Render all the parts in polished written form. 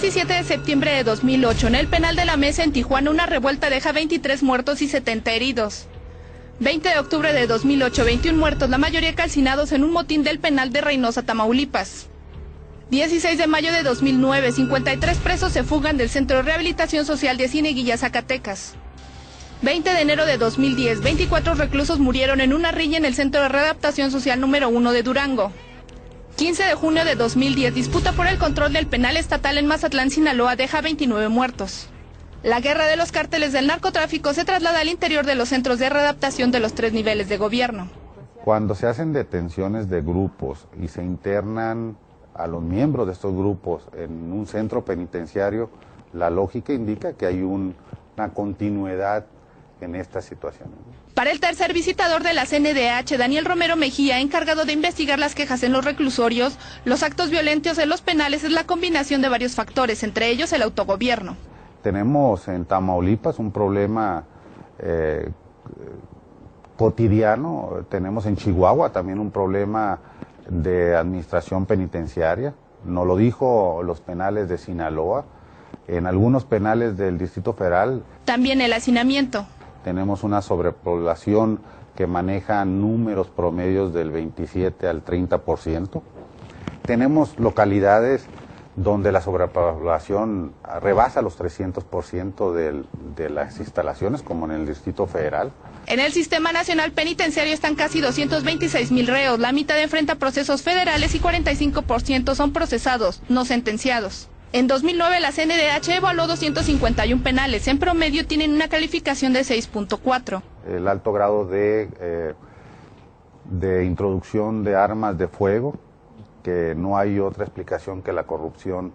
17 de septiembre de 2008, en el penal de la Mesa en Tijuana, una revuelta deja 23 muertos y 70 heridos. 20 de octubre de 2008, 21 muertos, la mayoría calcinados en un motín del penal de Reynosa, Tamaulipas. 16 de mayo de 2009, 53 presos se fugan del Centro de Rehabilitación Social de Cieneguilla, Zacatecas. 20 de enero de 2010, 24 reclusos murieron en una riña en el Centro de Readaptación Social número 1 de Durango. 15 de junio de 2010, disputa por el control del penal estatal en Mazatlán, Sinaloa, deja 29 muertos. La guerra de los cárteles del narcotráfico se traslada al interior de los centros de readaptación de los 3 niveles de gobierno. Cuando se hacen detenciones de grupos y se internan a los miembros de estos grupos en un centro penitenciario, la lógica indica que hay una continuidad en esta situación. Para el tercer visitador de la CNDH, Daniel Romero Mejía, encargado de investigar las quejas en los reclusorios, los actos violentos en los penales es la combinación de varios factores, entre ellos el autogobierno. Tenemos en Tamaulipas un problema cotidiano, tenemos en Chihuahua también un problema de administración penitenciaria, nos lo dijo los penales de Sinaloa, en algunos penales del Distrito Federal. También el hacinamiento. Tenemos una sobrepoblación que maneja números promedios del 27 al 30%. Tenemos localidades donde la sobrepoblación rebasa los 300% de las instalaciones, como en el Distrito Federal. En el Sistema Nacional Penitenciario están casi 226,000 reos, la mitad enfrenta procesos federales y 45% son procesados, no sentenciados. En 2009 la CNDH evaluó 251 penales, en promedio tienen una calificación de 6.4. El alto grado de introducción de armas de fuego, que no hay otra explicación que la corrupción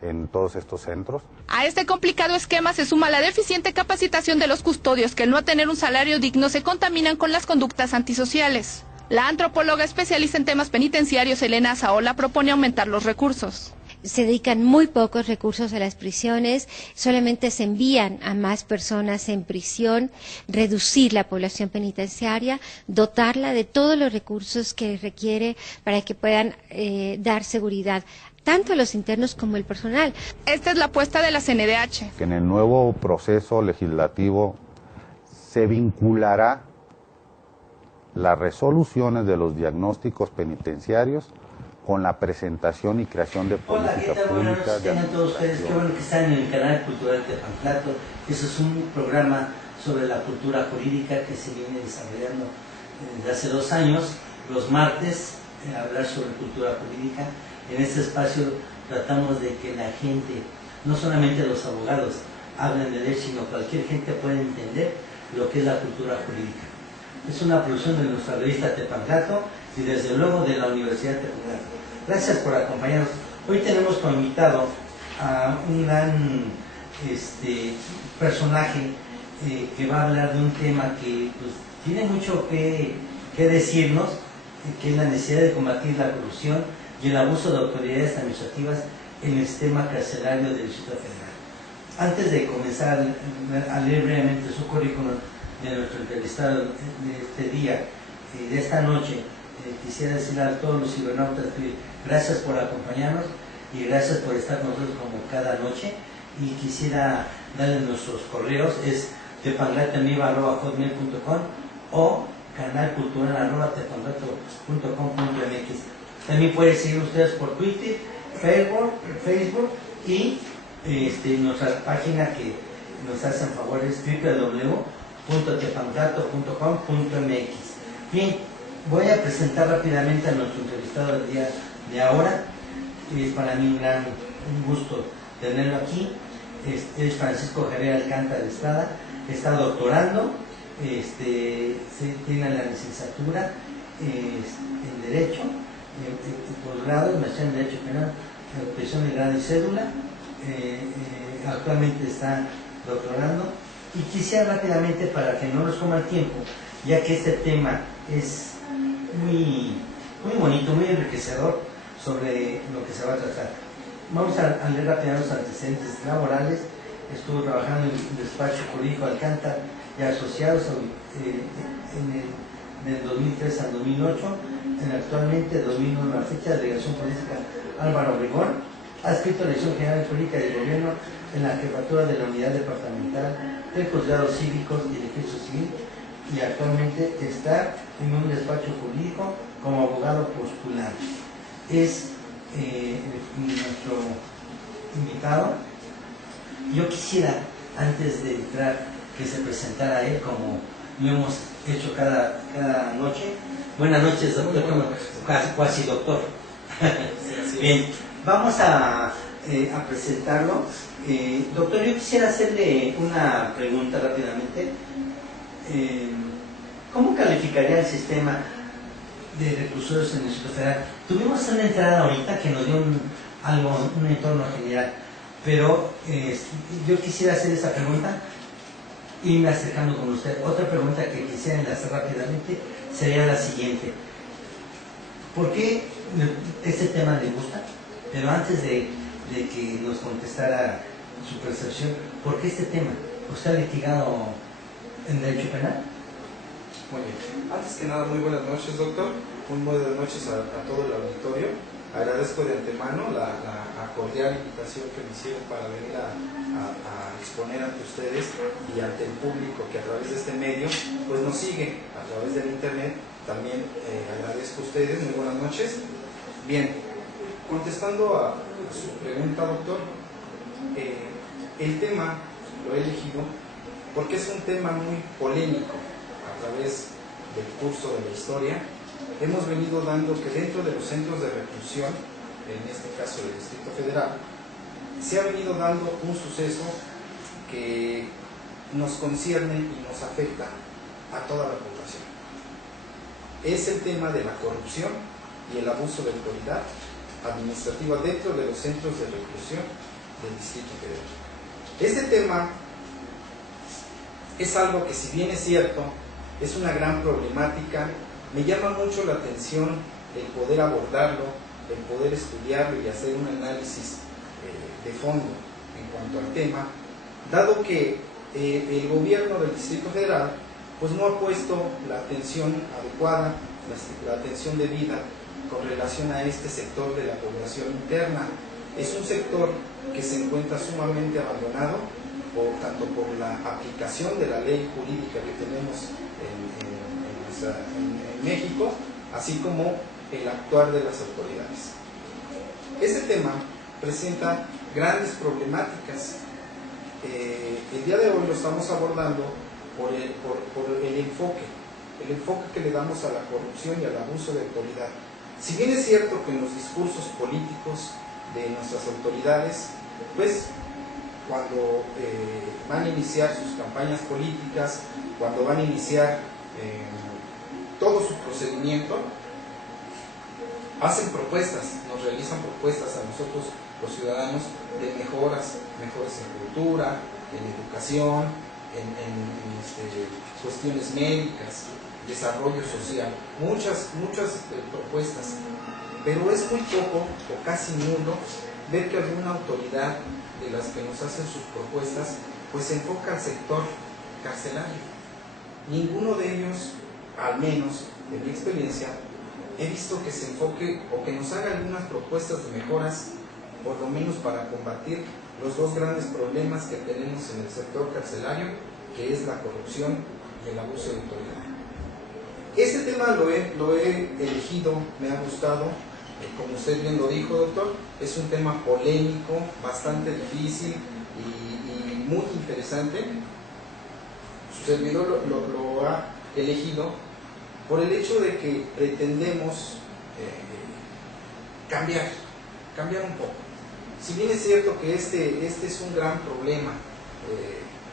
en todos estos centros. A este complicado esquema se suma la deficiente capacitación de los custodios, que al no tener un salario digno se contaminan con las conductas antisociales. La antropóloga especialista en temas penitenciarios, Elena Saola, propone aumentar los recursos. Se dedican muy pocos recursos a las prisiones, solamente se envían a más personas en prisión, reducir la población penitenciaria, dotarla de todos los recursos que requiere para que puedan dar seguridad tanto a los internos como al personal. Esta es la apuesta de la CNDH. Que en el nuevo proceso legislativo se vinculará las resoluciones de los diagnósticos penitenciarios con la presentación y creación de política pública. Hola, ¿qué todos ustedes? Qué bueno que están en el canal cultural de Pamplato. Eso es un programa sobre la cultura jurídica que se viene desarrollando desde hace 2 años, los martes, hablar sobre cultura jurídica. En este espacio tratamos de que la gente, no solamente los abogados, hablen de derecho, sino cualquier gente pueda entender lo que es la cultura jurídica. Es una producción de nuestra revista Tepamplato y desde luego de la Universidad de Tepamplato. Gracias por acompañarnos. Hoy tenemos como invitado a un gran personaje que va a hablar de un tema que pues, tiene mucho que decirnos, que es la necesidad de combatir la corrupción y el abuso de autoridades administrativas en el sistema carcelario del Distrito Federal. Antes de comenzar a leer brevemente su currículum de nuestro entrevistado de este día, de esta noche, quisiera decirle a todos los cibernautas que gracias por acompañarnos y gracias por estar con nosotros como cada noche, y quisiera darles nuestros correos, es tepamplato@hotmail.com o canalcultural@tepamplato.com.mx. También pueden seguir ustedes por Twitter, Facebook y nuestra página que nos hacen favor es www.tepamplato.com.mx. Bien, voy a presentar rápidamente a nuestro entrevistado del día de ahora. Es para mí un gusto tenerlo aquí. Es Francisco Javier Alcántara Estrada, está doctorando, tiene la licenciatura en Derecho, posgrado, maestría en Derecho Penal, obtención de grado y cédula, actualmente está doctorando. Y quisiera rápidamente, para que no nos coma el tiempo, ya que este tema es muy bonito, muy enriquecedor sobre lo que se va a tratar. Vamos a leer rápidamente los antecedentes laborales. Estuvo trabajando en el despacho jurídico Alcántara y Asociados del 2003 al 2008, actualmente 2009 a la fecha, delegación política Álvaro Obregón, adscrito a la Dirección General de Política del Gobierno en la jefatura de la Unidad Departamental de Juzgados Cívicos y Defensa Civil, y actualmente está en un despacho jurídico como abogado postulante. Es nuestro invitado. Yo quisiera, antes de entrar, que se presentara él, como lo hemos hecho cada noche. Buenas noches, doctor. Cuasi doctor. Bien, vamos a presentarlo. Doctor, yo quisiera hacerle una pregunta rápidamente. ¿Cómo calificaría el sistema de reclusorios en el Distrito Federal? Tuvimos una entrada ahorita que nos dio un entorno general, pero yo quisiera hacer esa pregunta y me acercando con usted. Otra pregunta que quisiera enlazar rápidamente sería la siguiente: ¿por qué este tema le gusta? Pero antes de que nos contestara su percepción, ¿por qué este tema? ¿Usted ha litigado en Derecho Penal? Muy bien. Antes que nada, muy buenas noches, doctor. Muy buenas noches a todo el auditorio. Agradezco de antemano la cordial invitación que me hicieron para venir a exponer ante ustedes y ante el público que a través de este medio pues nos sigue a través del internet. También agradezco a ustedes. Muy buenas noches. Bien, contestando a su pregunta, doctor, el tema lo he elegido porque es un tema muy polémico. A través del curso de la historia hemos venido dando que dentro de los centros de reclusión, en este caso del Distrito Federal, se ha venido dando un suceso que nos concierne y nos afecta a toda la población. Es el tema de la corrupción y el abuso de autoridad administrativa dentro de los centros de reclusión del Distrito Federal. Este tema es algo que, si bien es cierto, es una gran problemática, me llama mucho la atención el poder abordarlo, el poder estudiarlo y hacer un análisis de fondo en cuanto al tema, dado que el gobierno del Distrito Federal pues no ha puesto la atención adecuada, la atención debida con relación a este sector de la población interna. Es un sector que se encuentra sumamente abandonado, tanto por la aplicación de la ley jurídica que tenemos en México, así como el actuar de las autoridades. Este tema presenta grandes problemáticas. El día de hoy lo estamos abordando por el enfoque que le damos a la corrupción y al abuso de autoridad. Si bien es cierto que en los discursos políticos de nuestras autoridades, pues cuando van a iniciar sus campañas políticas, cuando van a iniciar todo su procedimiento, hacen propuestas, nos realizan propuestas a nosotros los ciudadanos de mejoras en cultura, en educación, en cuestiones médicas, desarrollo social, muchas propuestas, pero es muy poco o casi nulo ver que alguna autoridad de las que nos hacen sus propuestas pues se enfoca al sector carcelario. Ninguno de ellos, al menos de mi experiencia, he visto que se enfoque o que nos haga algunas propuestas de mejoras, por lo menos para combatir los dos grandes problemas que tenemos en el sector carcelario, que es la corrupción y el abuso de autoridad. Este tema lo he elegido, me ha gustado, como usted bien lo dijo, doctor, es un tema polémico, bastante difícil y muy interesante. Su servidor lo ha elegido por el hecho de que pretendemos cambiar un poco. Si bien es cierto que este es un gran problema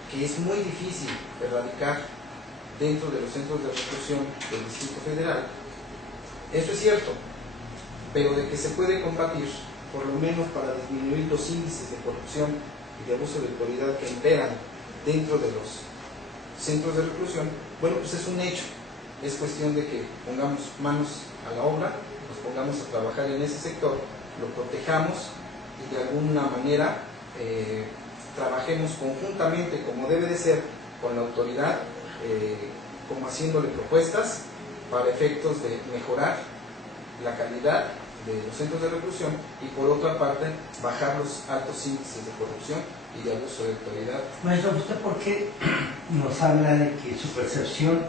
que es muy difícil erradicar dentro de los centros de reclusión del Distrito Federal, eso es cierto, pero de que se puede combatir, por lo menos para disminuir los índices de corrupción y de abuso de autoridad que imperan dentro de los centros de reclusión, bueno, pues es un hecho. Es cuestión de que pongamos manos a la obra, nos pongamos a trabajar en ese sector, lo protejamos y de alguna manera trabajemos conjuntamente, como debe de ser, con la autoridad, como haciéndole propuestas para efectos de mejorar la calidad los centros de reclusión, y por otra parte bajar los altos índices de corrupción y de abuso de autoridad. Maestro, ¿usted por qué nos habla de que su percepción,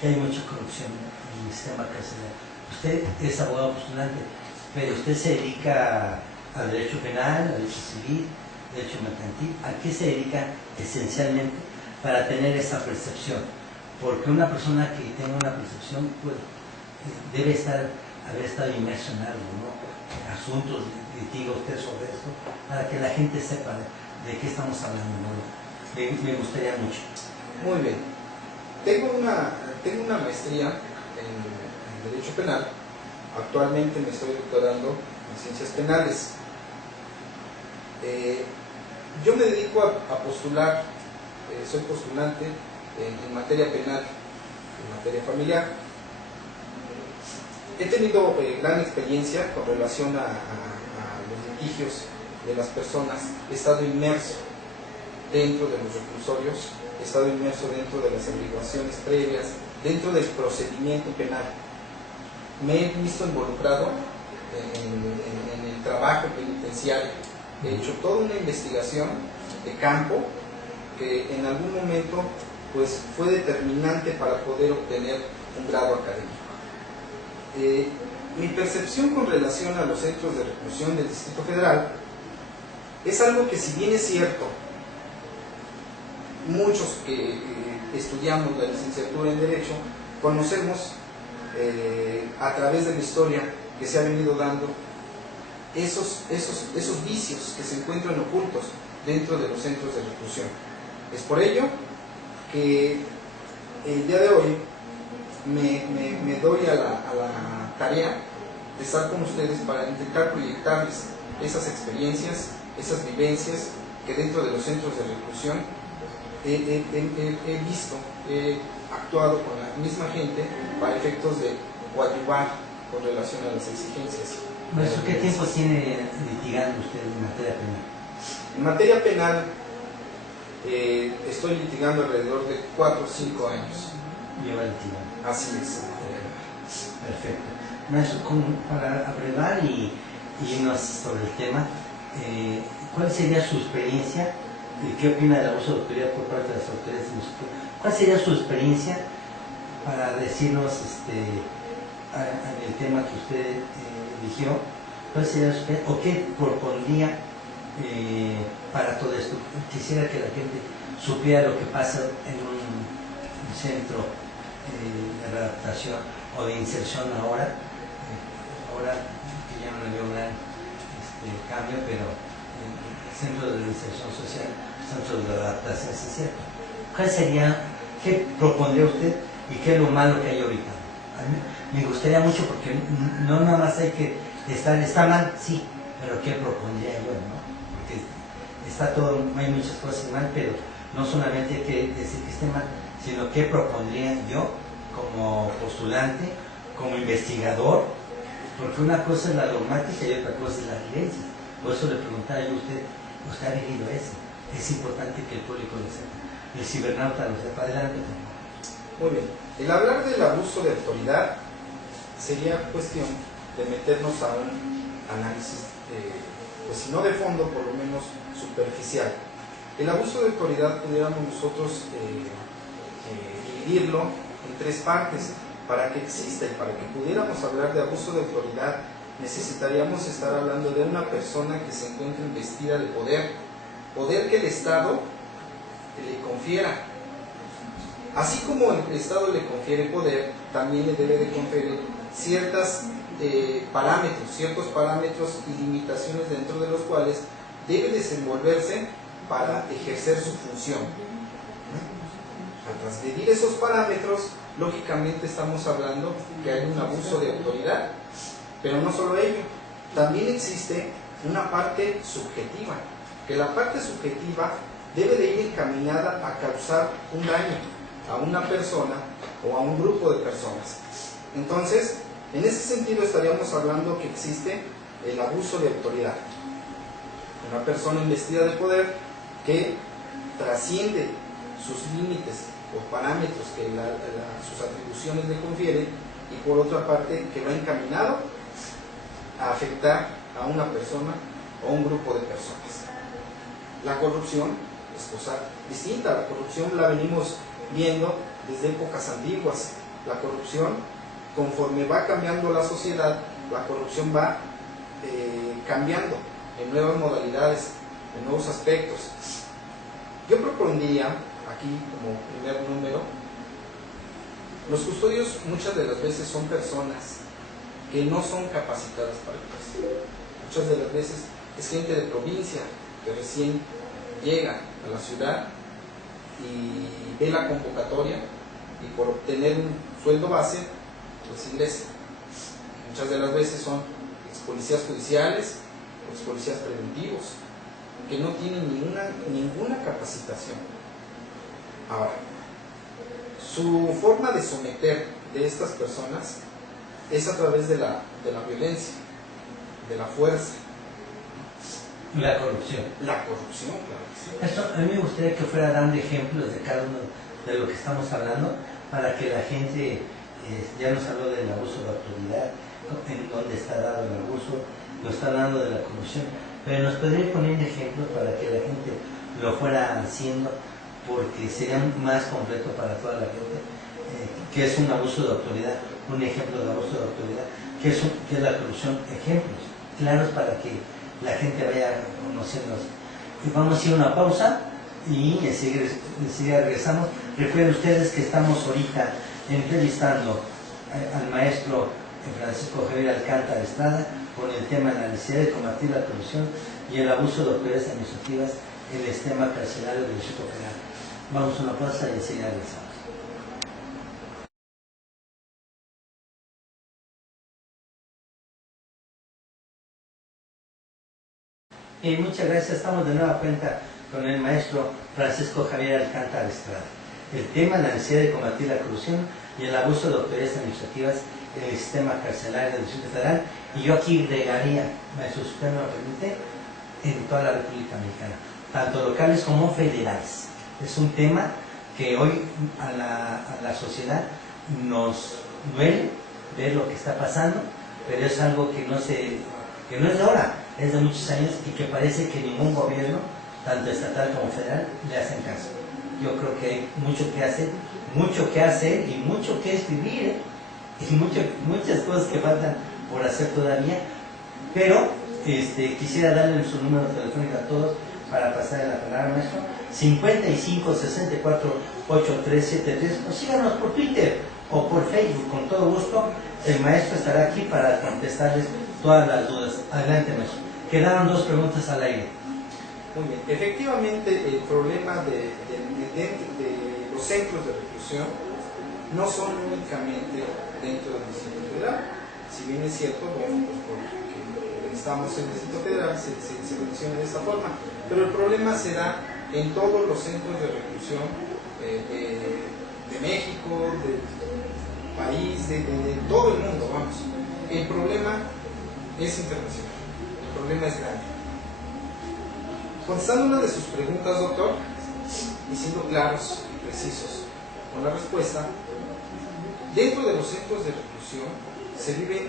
que hay mucha corrupción en el sistema carcelario? Usted es abogado postulante, pero usted se dedica al derecho penal, al derecho civil, derecho mercantil. ¿A qué se dedica esencialmente para tener esa percepción? Porque una persona que tenga una percepción, pues, debe haber estado inmerso en algo, ¿no? Asuntos, litiga usted sobre esto, para que la gente sepa de qué estamos hablando, ¿no? Me gustaría mucho. Muy bien. Tengo una maestría en Derecho Penal. Actualmente me estoy doctorando en Ciencias Penales. Yo me dedico a postular, soy postulante en materia penal, en materia familiar. He tenido gran experiencia con relación a los litigios de las personas. He estado inmerso dentro de los reclusorios, he estado inmerso dentro de las averiguaciones previas, dentro del procedimiento penal. Me he visto involucrado en el trabajo penitenciario. He hecho toda una investigación de campo que en algún momento pues, fue determinante para poder obtener un grado académico. Mi percepción con relación a los centros de reclusión del Distrito Federal es algo que, si bien es cierto, muchos que estudiamos la licenciatura en Derecho conocemos a través de la historia que se ha venido dando esos vicios que se encuentran ocultos dentro de los centros de reclusión. Es por ello que el día de hoy me doy a la tarea de estar con ustedes para intentar proyectarles esas experiencias, esas vivencias que dentro de los centros de reclusión he visto, he actuado con la misma gente para efectos de coadyuvar con relación a las exigencias. Maestro, ¿qué tiempo tiene litigando usted en materia penal? En materia penal estoy litigando alrededor de 4 o 5 años. Lleva litigando. Así es. Perfecto. Maestro, para abrevar y irnos sobre el tema, ¿cuál sería su experiencia? ¿Qué opina del abuso de autoridad por parte de las autoridades de nosotros? ¿Cuál sería su experiencia para decirnos en el tema que usted eligió? ¿Cuál sería su experiencia o qué propondría para todo esto? Quisiera que la gente supiera lo que pasa en un centro de readaptación o de inserción ahora que ya no le veo un gran cambio, pero centros de inserción social, centros de adaptación social. ¿Cuál sería, qué propondría usted y qué es lo malo que hay ahorita? A mí me gustaría mucho, porque no nada más hay que está mal, sí, pero ¿qué propondría yo, no? Porque está todo, hay muchas cosas mal, pero no solamente hay que decir que esté mal, sino qué propondría yo como postulante, como investigador, porque una cosa es la dogmática y otra cosa es la vivencia. Por eso le preguntaba yo a usted ha vivido eso. Es importante que el público lo sepa. El cibernauta lo sepa. Adelante. Muy bien. El hablar del abuso de autoridad sería cuestión de meternos a un análisis, pues si no de fondo, por lo menos superficial. El abuso de autoridad pudiéramos nosotros dividirlo en 3 partes. Para que exista y para que pudiéramos hablar de abuso de autoridad, necesitaríamos estar hablando de una persona que se encuentra investida de poder que el Estado le confiera. Así como el Estado le confiere poder, también le debe de conferir ciertos parámetros y limitaciones dentro de los cuales debe desenvolverse para ejercer su función. Al transgredir esos parámetros, lógicamente estamos hablando que hay un abuso de autoridad, pero no solo ello, también existe una parte subjetiva, que la parte subjetiva debe de ir encaminada a causar un daño a una persona o a un grupo de personas. Entonces, en ese sentido estaríamos hablando que existe el abuso de autoridad. Una persona investida de poder que trasciende sus límites o parámetros que sus atribuciones le confieren y por otra parte que va encaminado a afectar a una persona o un grupo de personas. La corrupción es cosa distinta. La corrupción la venimos viendo desde épocas antiguas. La corrupción, conforme va cambiando la sociedad, la corrupción va cambiando en nuevas modalidades, en nuevos aspectos. Yo propondría aquí como primer número, los custodios muchas de las veces son personas que no son capacitadas para el puesto. Muchas de las veces es gente de provincia que recién llega a la ciudad y ve la convocatoria y por obtener un sueldo base pues ingresa. Muchas de las veces son ex policías judiciales o ex policías preventivos que no tienen ninguna capacitación. Ahora, su forma de someter de estas personas es a través de la violencia, de la fuerza. La corrupción. La corrupción, claro que sí. Esto, a mí me gustaría que fuera dando ejemplos de cada uno de lo que estamos hablando para que la gente, ya nos habló del abuso de autoridad, en dónde está dado el abuso, nos está dando de la corrupción, pero nos podría poner ejemplos para que la gente lo fuera haciendo, porque sería más completo para toda la gente, que es un abuso de autoridad, un ejemplo de abuso de autoridad, que es la corrupción, ejemplos claros para que la gente vaya conociendo. Y vamos a ir a una pausa y enseguida regresamos. Recuerden ustedes que estamos ahorita entrevistando al maestro Francisco Javier Alcántara Estrada con el tema de la necesidad de combatir la corrupción y el abuso de autoridades administrativas en el sistema carcelario del Distrito Federal. Vamos a una pausa y enseguida regresamos. Y muchas gracias. Estamos de nueva cuenta con el maestro Francisco Javier Alcántara Estrada. El tema de la necesidad de combatir la corrupción y el abuso de autoridades administrativas en el sistema carcelario del Distrito Federal. Y yo aquí agregaría, maestro, si usted me lo permite, en toda la República Mexicana, tanto locales como federales. Es un tema que hoy a la sociedad nos duele ver lo que está pasando, pero es algo que no es de ahora, es de muchos años y que parece que ningún gobierno, tanto estatal como federal, le hacen caso. Yo creo que hay mucho que hacer y mucho que escribir, y muchas cosas que faltan por hacer todavía, pero quisiera darle su número telefónico a todos para pasar la palabra, maestro. 55 64 8373, o síganos por Twitter o por Facebook, con todo gusto. El maestro estará aquí para contestarles todas las dudas. Adelante, maestro. Quedaron dos preguntas al aire. Muy bien. Efectivamente, el problema de los centros de reclusión no son únicamente dentro del Distrito Federal. Si bien es cierto, bueno, pues porque estamos en el Distrito Federal, se menciona de esa forma, pero el problema se da en todos los centros de reclusión de México, del país, de todo el mundo, vamos. El problema es internacional, el problema es grande. Contestando una de sus preguntas, doctor, y siendo claros y precisos con la respuesta, dentro de los centros de reclusión se vive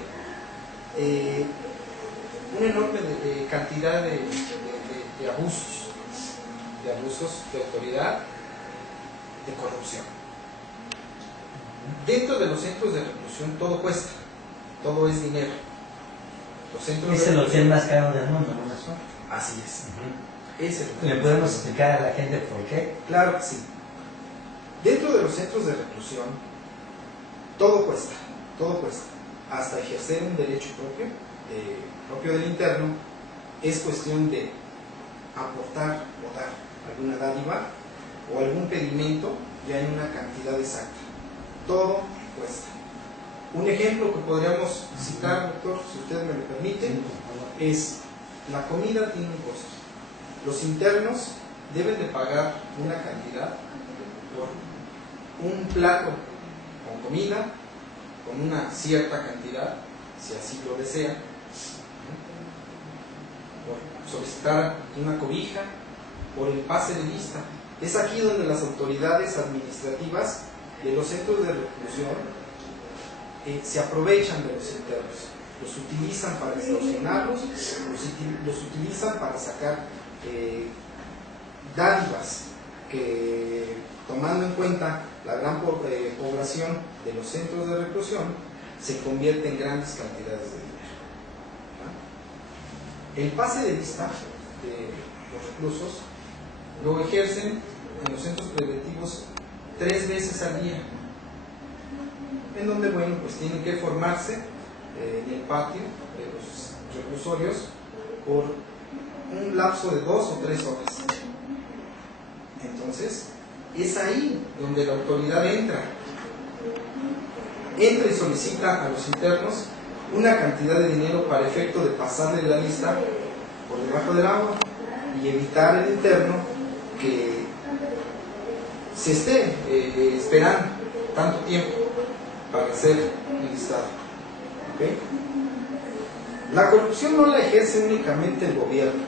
una enorme cantidad de abusos de autoridad, de corrupción. Dentro de los centros de reclusión todo cuesta, todo es dinero. Los centros Es el hotel más caro del mundo, ¿no, maestro? Así es. ¿Le podemos explicar a la gente por qué? Claro que sí. Dentro de los centros de reclusión, todo cuesta, hasta ejercer un derecho propio del interno, es cuestión de aportar o dar alguna dádiva o algún pedimento ya en una cantidad exacta. Todo cuesta. Un ejemplo que podríamos citar, doctor, si usted me lo permite, es la comida tiene un costo. Los internos deben de pagar una cantidad por un plato con comida, con una cierta cantidad, si así lo desea, por solicitar una cobija, por el pase de lista. Es aquí donde las autoridades administrativas de los centros de reclusión se aprovechan de los internos, los utilizan para extorsionarlos, los utilizan para sacar dádivas que, tomando en cuenta la gran población de los centros de reclusión, se convierte en grandes cantidades de dinero. El pase de lista de los reclusos lo ejercen en los centros preventivos 3 veces al día, en donde, bueno, pues tienen que formarse en el patio de los reclusorios por un lapso de 2 o 3 horas. Entonces, es ahí donde la autoridad entra y solicita a los internos una cantidad de dinero para efecto de pasarle la lista por debajo del agua y evitar el interno que se esté esperando tanto tiempo para ser enlistado. ¿Okay? La corrupción no la ejerce únicamente el gobierno,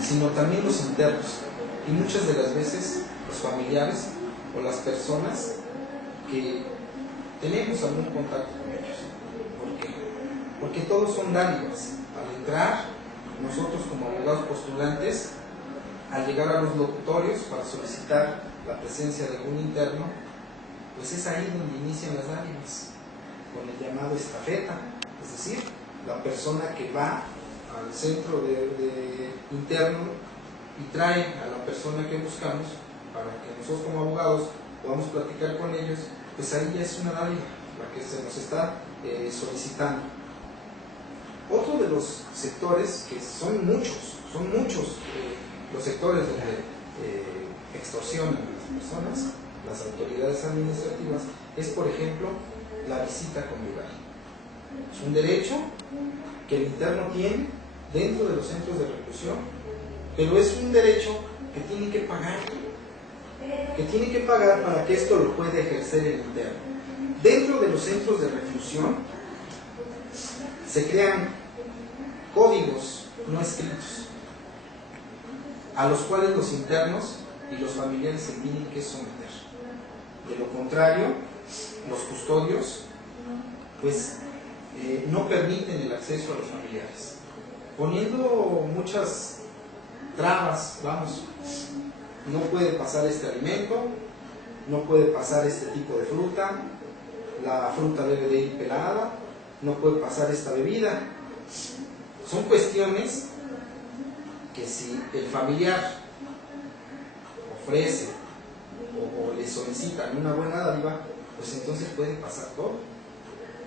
sino también los internos, y muchas de las veces los familiares o las personas que tenemos algún contacto con ellos. ¿Por qué? Porque todos son dádivas. Al entrar, nosotros como abogados postulantes, al llegar a los locutorios para solicitar la presencia de algún interno, pues es ahí donde inician las dádivas, con el llamado estafeta, es decir, la persona que va al centro de interno y trae a la persona que buscamos para que nosotros como abogados podamos platicar con ellos, pues ahí ya es una dádiva la que se nos está solicitando. Otro de los sectores, que son muchos los sectores donde extorsionan a las personas, las autoridades administrativas, es por ejemplo la visita conyugal. Es un derecho que el interno tiene dentro de los centros de reclusión, pero es un derecho que tiene que pagar para que esto lo pueda ejercer el interno. Dentro de los centros de reclusión se crean códigos no escritos a los cuales los internos y los familiares se tienen que someter. De lo contrario, los custodios pues no permiten el acceso a los familiares, poniendo muchas trabas. Vamos, no puede pasar este alimento, no puede pasar este tipo de fruta, la fruta debe de ir pelada, no puede pasar esta bebida. Son cuestiones que si el familiar ofrece o le solicitan una buena dádiva, pues entonces puede pasar todo.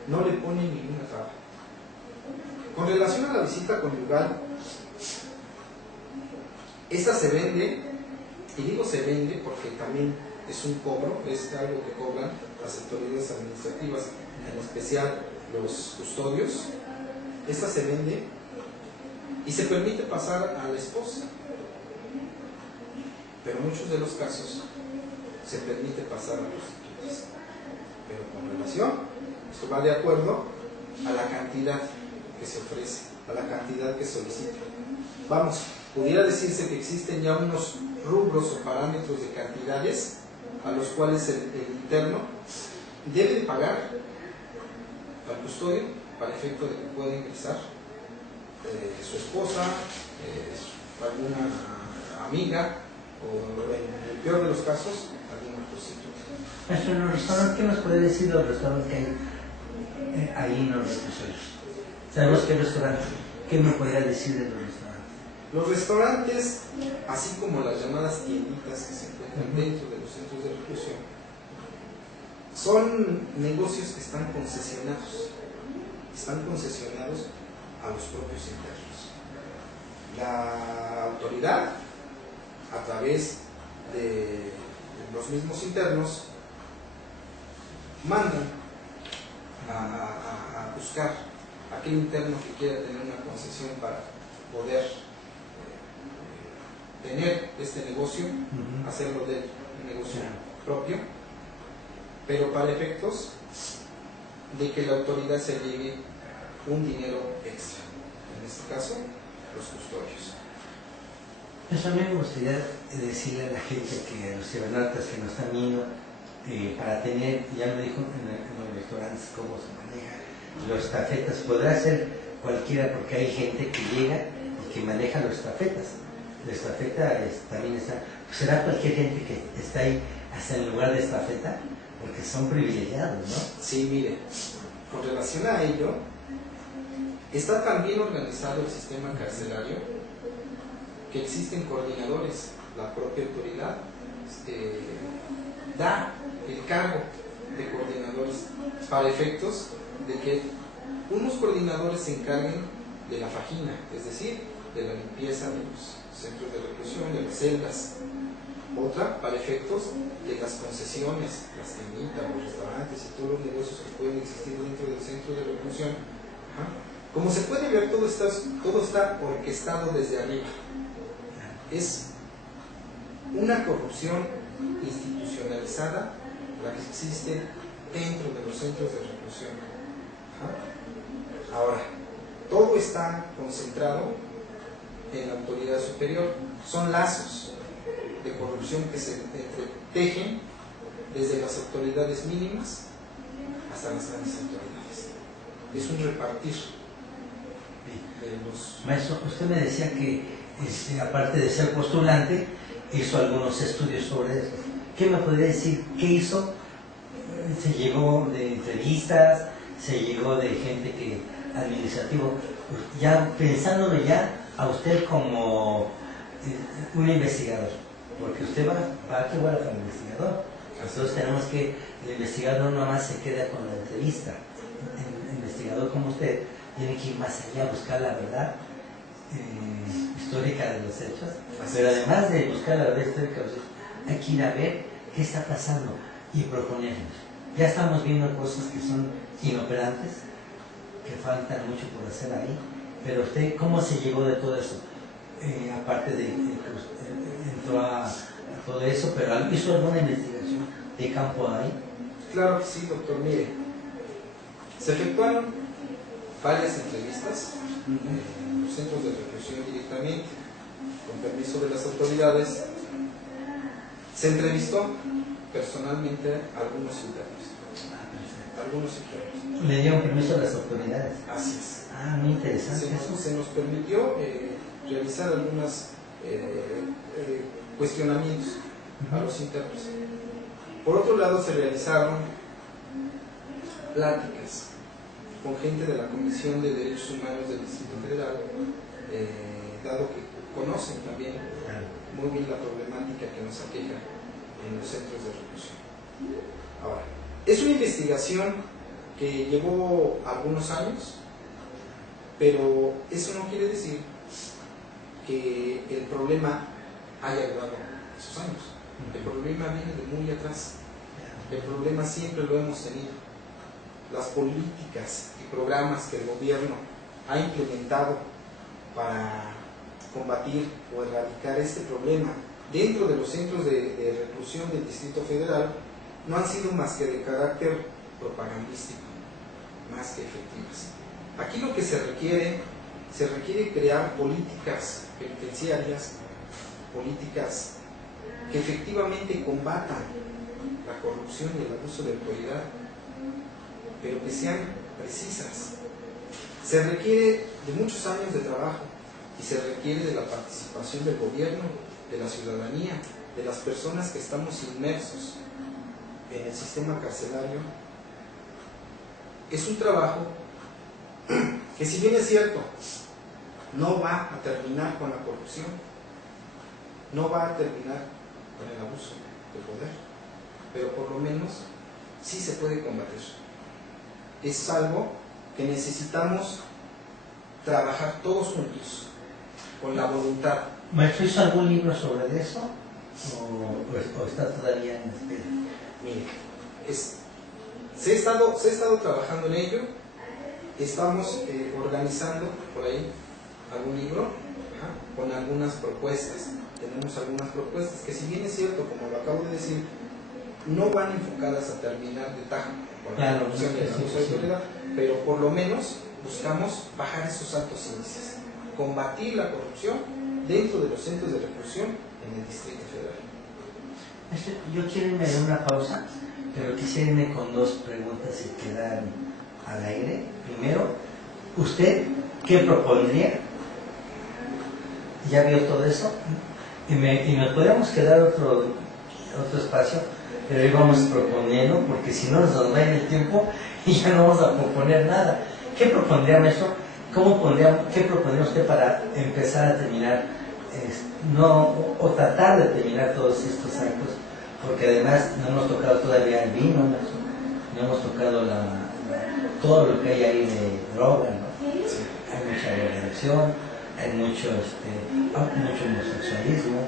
No le ponen ninguna traba. Con relación a la visita conyugal, esta se vende, y digo se vende porque también es un cobro, es algo que cobran las autoridades administrativas, en especial los custodios. Esta se vende y se permite pasar a la esposa, pero en muchos de los casos se permite pasar a prostitutas. Pero con relación, esto va de acuerdo a la cantidad que se ofrece, a la cantidad que solicita. Vamos, pudiera decirse que existen ya unos rubros o parámetros de cantidades a los cuales el interno debe de pagar al custodio para efecto de que pueda ingresar su esposa, alguna amiga, o en el peor de los casos, alguna prostituta. Maestro, en los restaurantes, ¿qué nos puede decir de los restaurantes que hay ahí en los reclusorios? ¿Sabemos qué restaurante? ¿Qué me podría decir de los restaurantes? Los restaurantes, así como las llamadas tienditas que se encuentran dentro de los centros de reclusión, son negocios que están concesionados a los propios internos. La autoridad, a través de los mismos internos, mandan a buscar a aquel interno que quiera tener una concesión para poder tener este negocio, hacerlo de un negocio propio, pero para efectos de que la autoridad se lleve un dinero extra, en este caso los custodios. Eso a mí me gustaría decirle a la gente, a los cibernautas que nos están viendo, para tener, ya lo dijo en los restaurantes, cómo se maneja los estafetas. Podrá ser cualquiera, porque hay gente que llega y que maneja los estafetas. La estafeta también está, será cualquier gente que está ahí hasta en lugar de estafeta, porque son privilegiados, ¿no? Sí, mire, con relación a ello, está tan bien organizado el sistema carcelario que existen coordinadores. La propia autoridad da el cargo de coordinadores para efectos de que unos coordinadores se encarguen de la fajina, es decir, de la limpieza de los centros de reclusión, de las celdas. Otra para efectos de las concesiones, las tienditas, los restaurantes y todos los negocios que pueden existir dentro del centro de reclusión. Como se puede ver, todo está orquestado desde arriba. Es una corrupción institucionalizada la que existe dentro de los centros de reclusión. Ahora, todo está concentrado en la autoridad superior. Son lazos de corrupción que se entretejen desde las autoridades mínimas hasta las grandes autoridades. Es un repartir de los... Maestro, usted me decía que aparte de ser postulante, hizo algunos estudios sobre eso. ¿Qué me podría decir? ¿Qué hizo? ¿Se llegó de entrevistas? ¿Se llegó de gente que administrativo? Ya pensándolo ya a usted como un investigador, porque usted va a que vuelva como investigador. Nosotros tenemos que, el investigador no más se queda con la entrevista. El investigador como usted tiene que ir más allá, buscar la verdad histórica de los hechos, pero además de buscar la verdad histórica de los hechos, hay que ir a ver qué está pasando y proponernos. Ya estamos viendo cosas que son inoperantes, que faltan mucho por hacer ahí, pero usted, ¿cómo se llegó de todo eso? Aparte de que usted entró a todo eso, pero ¿hizo alguna investigación de campo ahí? Claro que sí, doctor. Mire, se efectuaron varias entrevistas en los centros de reclusión directamente, con permiso de las autoridades. Se entrevistó personalmente a algunos internos. ¿Le dieron permiso a las autoridades? Así es. Ah, muy interesante. Se nos permitió realizar algunos cuestionamientos a los internos. Por otro lado, se realizaron pláticas con gente de la Comisión de Derechos Humanos del Distrito Federal, dado que conocen también muy bien la problemática que nos aqueja en los centros de reclusión. Ahora, es una investigación que llevó algunos años, pero eso no quiere decir que el problema haya durado esos años. El problema viene de muy atrás. El problema siempre lo hemos tenido. Las políticas y programas que el gobierno ha implementado para combatir o erradicar este problema dentro de los centros de reclusión del Distrito Federal no han sido más que de carácter propagandístico, más que efectivas. Aquí lo que se requiere crear políticas penitenciarias, políticas que efectivamente combatan la corrupción y el abuso de autoridad, pero que sean precisas. Se requiere de muchos años de trabajo y se requiere de la participación del gobierno, de la ciudadanía, de las personas que estamos inmersos en el sistema carcelario. Es un trabajo que, si bien es cierto, no va a terminar con la corrupción, no va a terminar con el abuso de poder, pero por lo menos sí se puede combatir. Es algo que necesitamos trabajar todos juntos, con la voluntad. ¿Maestro hizo algún libro sobre eso? ¿O está todavía en espera? Mire, se ha estado trabajando en ello. Estamos organizando por ahí algún libro con algunas propuestas. Tenemos algunas propuestas que, si bien es cierto, como lo acabo de decir, no van enfocadas a terminar de tajo con la corrupción y el abuso de autoridad, pero por lo menos buscamos bajar esos altos índices, combatir la corrupción dentro de los centros de reclusión en el Distrito Federal. Yo quiero irme a una pausa, quisiera irme con dos preguntas que quedan al aire. Primero, ¿usted qué propondría? ¿Ya vio todo eso? Y nos podríamos quedar otro espacio, pero ahí vamos proponiendo, porque si no nos va en el tiempo y ya no vamos a proponer nada. ¿Qué propondría, maestro? ¿Qué propondría usted para empezar a terminar, o tratar de terminar todos estos actos? Porque además no hemos tocado todavía el vino, maestro. No hemos tocado todo lo que hay ahí de droga, ¿no? Hay mucha drogadicción, hay mucho homosexualismo,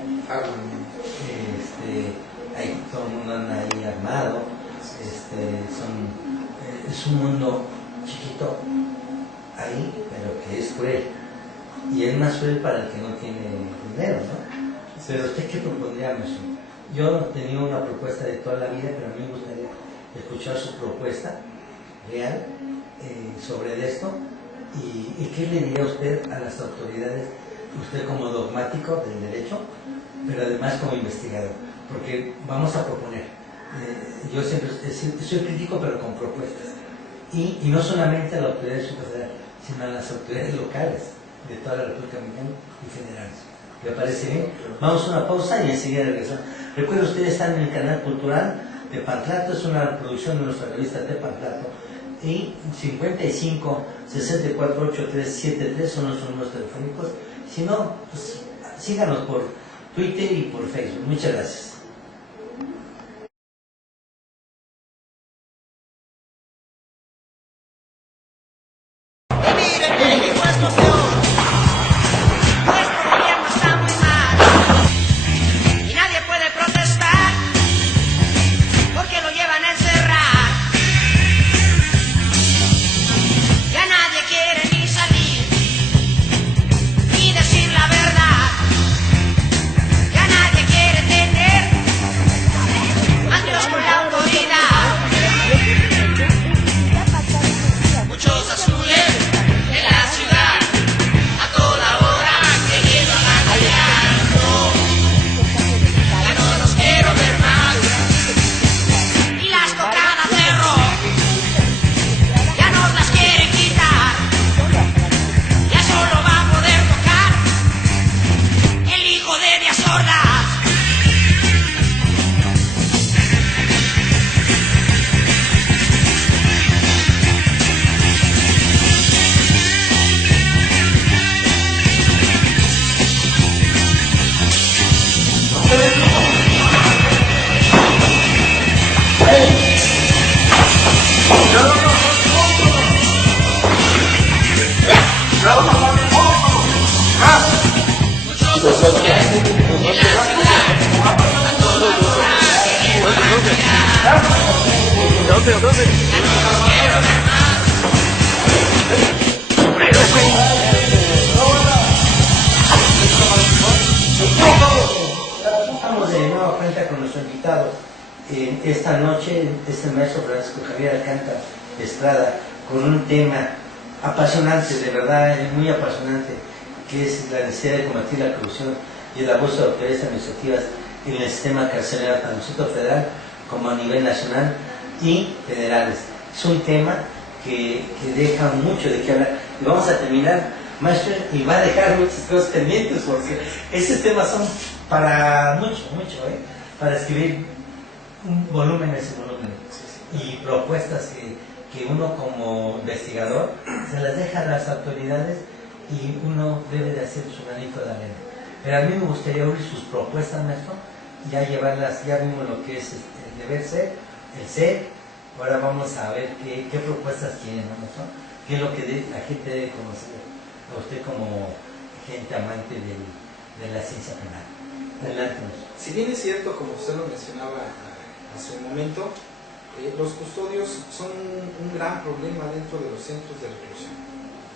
todo el mundo anda ahí armado, es un mundo chiquito ahí, pero que es cruel, y es más cruel para el que no tiene dinero, ¿no? Pero ¿usted qué propondría, maestro? Yo tenía una propuesta de toda la vida, pero a mí me gustaría escuchar su propuesta real sobre esto. ¿Y qué le diría usted a las autoridades, usted como dogmático del derecho, pero además como investigador? Porque vamos a proponer, yo siempre soy crítico, pero con propuestas, y no solamente a la autoridad federal, sino a las autoridades locales de toda la República Mexicana y federales. ¿Le parece bien? Vamos a una pausa y enseguida regresamos. Recuerden, ustedes están en el canal cultural de Pantlato, es una producción de nuestra revista de Pantlato, y 55 64 8373 son nuestros números telefónicos. Si no, pues síganos por Twitter y por Facebook. Muchas gracias. Estamos de nueva cuenta con nuestro invitado. Esta noche es el maestro Francisco Javier Alcántara Estrada, con un tema apasionante, de verdad, muy apasionante, que es la necesidad de combatir la corrupción y el abuso de autoridades administrativas en el sistema carcelario, tanto en el Distrito Federal como a nivel nacional y federales. Es un tema que deja mucho de qué hablar. Y vamos a terminar, maestro, y va a dejar muchas cosas pendientes, porque estos temas son para mucho, para escribir volúmenes y volúmenes, y propuestas que uno como investigador se las deja a las autoridades y uno debe de hacer su granito de arena. Pero a mí me gustaría oír sus propuestas, maestro, ya llevarlas, ya vimos lo que es el deber ser, el ser. Ahora vamos a ver qué propuestas tienen, ¿no, maestro? ¿Qué es lo que la gente debe conocer? A usted como gente amante de la ciencia penal. Adelante, maestro. Si bien es cierto, como usted lo mencionaba hace un momento, los custodios son un gran problema dentro de los centros de reclusión.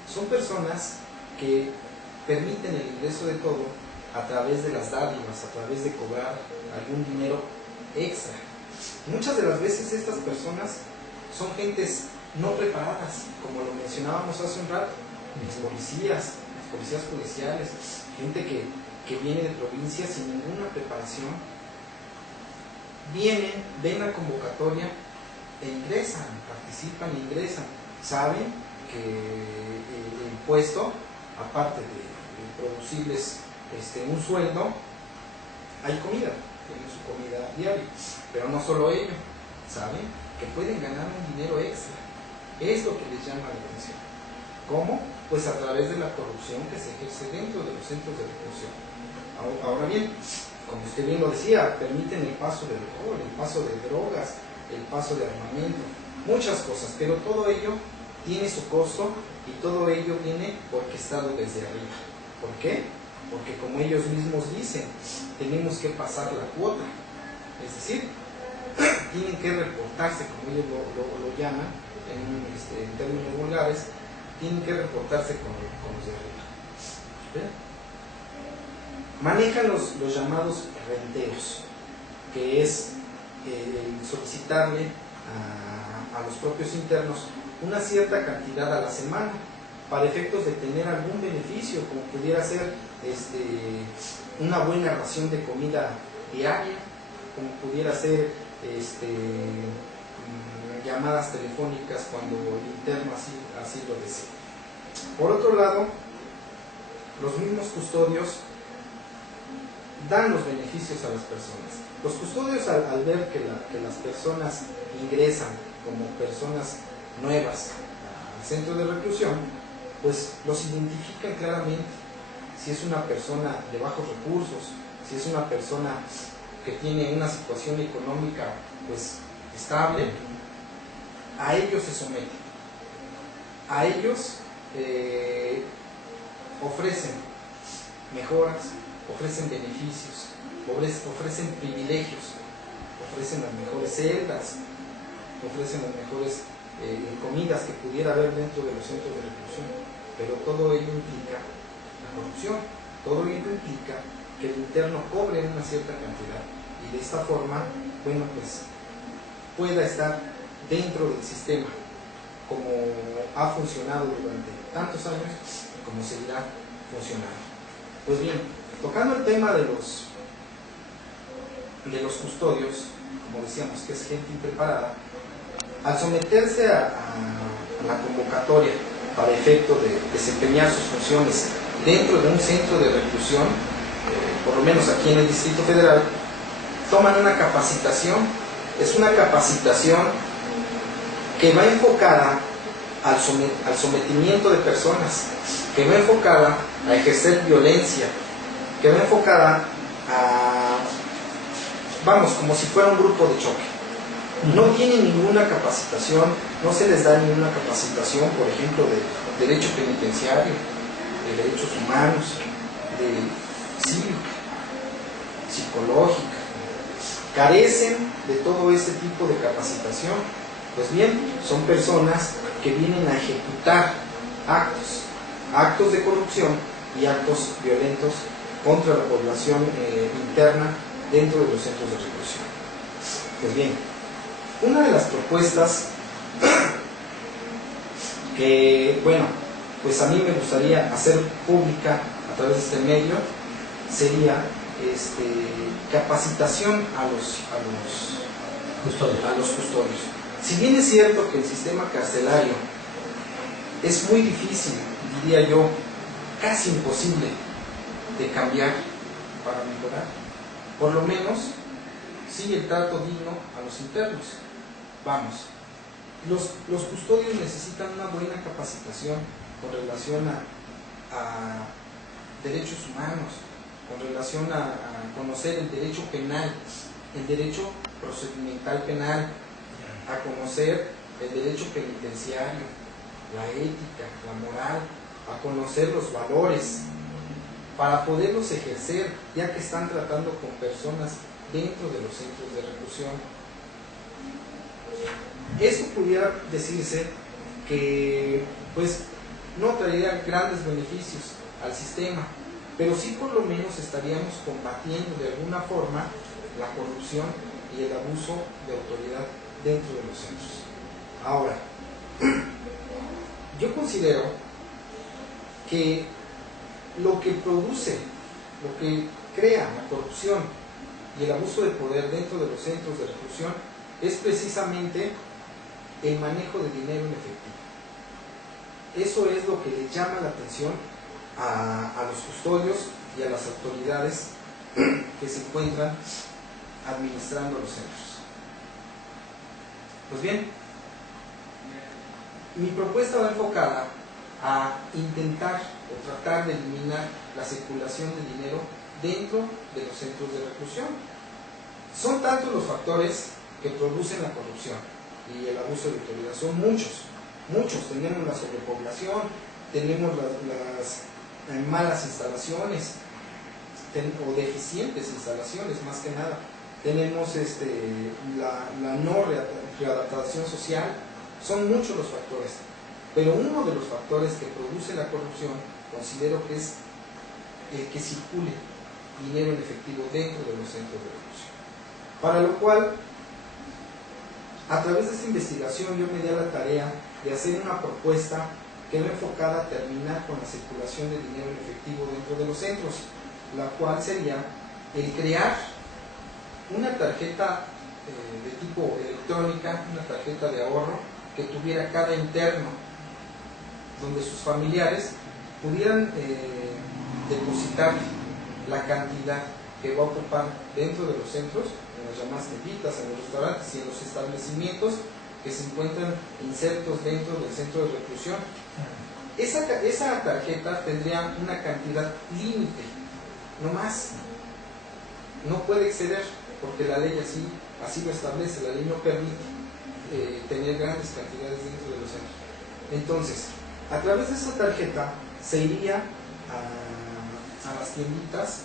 Son personas que permiten el ingreso de todo a través de las dádivas, a través de cobrar algún dinero extra. Muchas de las veces estas personas son gentes no preparadas, como lo mencionábamos hace un rato, los policías judiciales, gente que viene de provincias sin ninguna preparación, vienen, ven la convocatoria ingresan, participan e ingresan. Saben que el puesto, aparte de producirles un sueldo, hay comida, tienen su comida diaria. Pero no solo ello, saben que pueden ganar un dinero extra. Es lo que les llama la atención. ¿Cómo? Pues a través de la corrupción que se ejerce dentro de los centros de reclusión. Ahora bien, como usted bien lo decía, permiten el paso de alcohol, el paso de drogas, el paso de armamento, muchas cosas, pero todo ello tiene su costo y todo ello viene orquestado desde arriba. ¿Por qué? Porque como ellos mismos dicen, tenemos que pasar la cuota, es decir, tienen que reportarse, como ellos lo llaman en términos vulgares, tienen que reportarse con los de arriba. ¿Ven? Manejan los llamados renteros, que es solicitarle a los propios internos una cierta cantidad a la semana para efectos de tener algún beneficio, como pudiera ser una buena ración de comida diaria, como pudiera ser llamadas telefónicas cuando el interno así lo desea. Por otro lado, los mismos custodios dan los beneficios a las personas. Los custodios, al ver que las personas ingresan como personas nuevas al centro de reclusión, pues los identifican claramente. Si es una persona de bajos recursos, si es una persona que tiene una situación económica pues estable, a ellos se someten. A ellos ofrecen mejoras, ofrecen beneficios, ofrecen privilegios, ofrecen las mejores celdas, ofrecen las mejores comidas que pudiera haber dentro de los centros de reclusión, pero todo ello implica la corrupción, todo ello implica que el interno cobre una cierta cantidad y de esta forma, bueno, pues pueda estar dentro del sistema como ha funcionado durante tantos años y como seguirá funcionando. Pues bien, tocando el tema de los custodios, como decíamos que es gente impreparada, al someterse a la convocatoria para efecto de desempeñar sus funciones dentro de un centro de reclusión, por lo menos aquí en el Distrito Federal, toman una capacitación. Es una capacitación que va enfocada al sometimiento de personas, que va enfocada a ejercer violencia, que va enfocada como si fuera un grupo de choque. No tienen ninguna capacitación, no se les da ninguna capacitación, por ejemplo, de derecho penitenciario, de derechos humanos, de cívica, psicológica. Carecen de todo ese tipo de capacitación. Pues bien, son personas que vienen a ejecutar actos de corrupción y actos violentos contra la población interna dentro de los centros de reclusión. Pues bien, una de las propuestas que, bueno, pues a mí me gustaría hacer pública a través de este medio sería capacitación a los custodios. Si bien es cierto que el sistema carcelario es muy difícil, diría yo, casi imposible de cambiar para mejorar, por lo menos sí el trato digno a los internos. Vamos, los custodios necesitan una buena capacitación con relación a derechos humanos, con relación a conocer el derecho penal, el derecho procedimental penal, a conocer el derecho penitenciario, la ética, la moral, a conocer los valores, para poderlos ejercer, ya que están tratando con personas dentro de los centros de reclusión. Esto pudiera decirse que pues no traería grandes beneficios al sistema, pero sí por lo menos estaríamos combatiendo de alguna forma la corrupción y el abuso de autoridad dentro de los centros. Ahora, yo considero que lo que produce, lo que crea la corrupción y el abuso de poder dentro de los centros de reclusión es precisamente el manejo de dinero en efectivo. Eso es lo que le llama la atención a los custodios y a las autoridades que se encuentran administrando los centros. Pues bien, mi propuesta va enfocada a intentar o tratar de eliminar la circulación de dinero dentro de los centros de reclusión. Son tantos los factores que producen la corrupción y el abuso de autoridad, son muchos. Tenemos la sobrepoblación, tenemos las malas instalaciones o deficientes instalaciones, más que nada. Tenemos la no readaptación social. Son muchos los factores, pero uno de los factores que produce la corrupción considero que es el que circule dinero en efectivo dentro de los centros de reclusión. Para lo cual, a través de esta investigación yo me di a la tarea de hacer una propuesta que va enfocada a terminar con la circulación de dinero en efectivo dentro de los centros, la cual sería el crear una tarjeta de tipo electrónica, una tarjeta de ahorro que tuviera cada interno, donde sus familiares pudieran depositar la cantidad que va a ocupar dentro de los centros, en las llamadas tienditas, en los restaurantes y en los establecimientos que se encuentran insertos dentro del centro de reclusión. Esa tarjeta tendría una cantidad límite, no más. No puede exceder, porque la ley así lo establece, la ley no permite tener grandes cantidades dentro de los centros. Entonces, a través de esa tarjeta se iría a las tienditas